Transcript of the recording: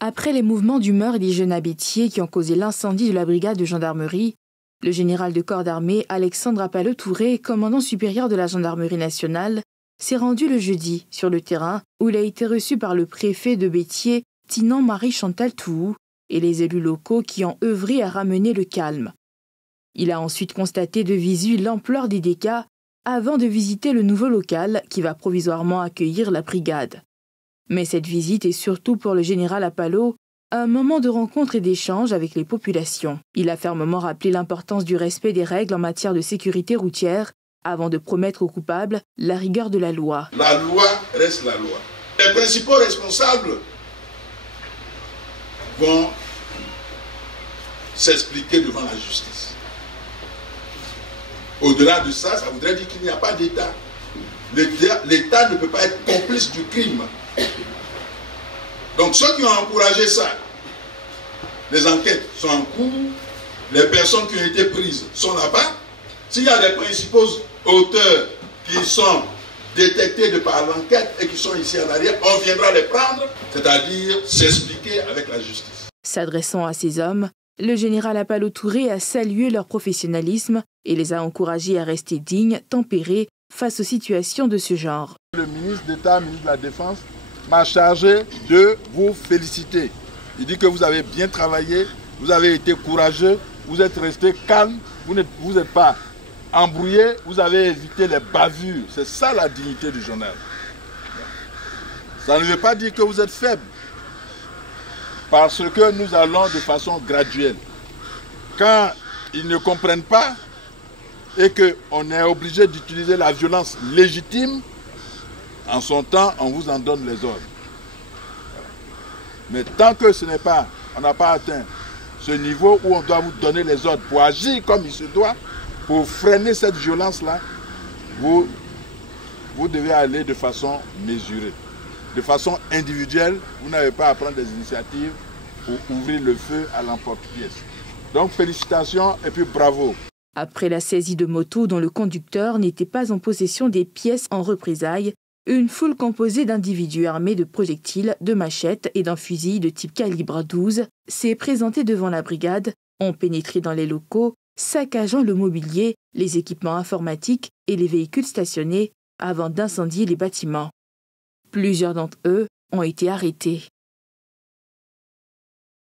Après les mouvements d'humeur des jeunes habitiers qui ont causé l'incendie de la brigade de gendarmerie, le général de corps d'armée Alexandre Appallot-Touré, commandant supérieur de la gendarmerie nationale, s'est rendu le jeudi sur le terrain où il a été reçu par le préfet de Béthiers, Tinan Marie-Chantal Touhou, et les élus locaux qui ont œuvré à ramener le calme. Il a ensuite constaté de visu l'ampleur des dégâts avant de visiter le nouveau local qui va provisoirement accueillir la brigade. Mais cette visite est surtout pour le général Appallot un moment de rencontre et d'échange avec les populations. Il a fermement rappelé l'importance du respect des règles en matière de sécurité routière avant de promettre aux coupables la rigueur de la loi. La loi reste la loi. Les principaux responsables vont s'expliquer devant la justice. Au-delà de ça, ça voudrait dire qu'il n'y a pas d'État. L'État ne peut pas être complice du crime. Donc ceux qui ont encouragé ça, les enquêtes sont en cours, les personnes qui ont été prises sont là-bas. S'il y a des principaux auteurs qui sont détectés de par l'enquête et qui sont ici en arrière, on viendra les prendre, c'est-à-dire s'expliquer avec la justice. S'adressant à ces hommes, le général Appallot-Touré a salué leur professionnalisme et les a encouragés à rester dignes, tempérés face aux situations de ce genre. Le ministre d'État, ministre de la Défense, m'a chargé de vous féliciter. Il dit que vous avez bien travaillé, vous avez été courageux, vous êtes resté calme, vous n'êtes pas embrouillé, vous avez évité les bavures. C'est ça la dignité du journal. Ça ne veut pas dire que vous êtes faible, parce que nous allons de façon graduelle. Quand ils ne comprennent pas et qu'on est obligé d'utiliser la violence légitime, en son temps, on vous en donne les ordres. Mais tant que on n'a pas atteint ce niveau où on doit vous donner les ordres pour agir comme il se doit, pour freiner cette violence-là, vous devez aller de façon mesurée. De façon individuelle, vous n'avez pas à prendre des initiatives pour ouvrir le feu à l'emporte-pièce. Donc félicitations et puis bravo. Après la saisie de motos dont le conducteur n'était pas en possession des pièces en représailles, une foule composée d'individus armés de projectiles, de machettes et d'un fusil de type calibre 12 s'est présentée devant la brigade, ont pénétré dans les locaux, saccageant le mobilier, les équipements informatiques et les véhicules stationnés avant d'incendier les bâtiments. Plusieurs d'entre eux ont été arrêtés.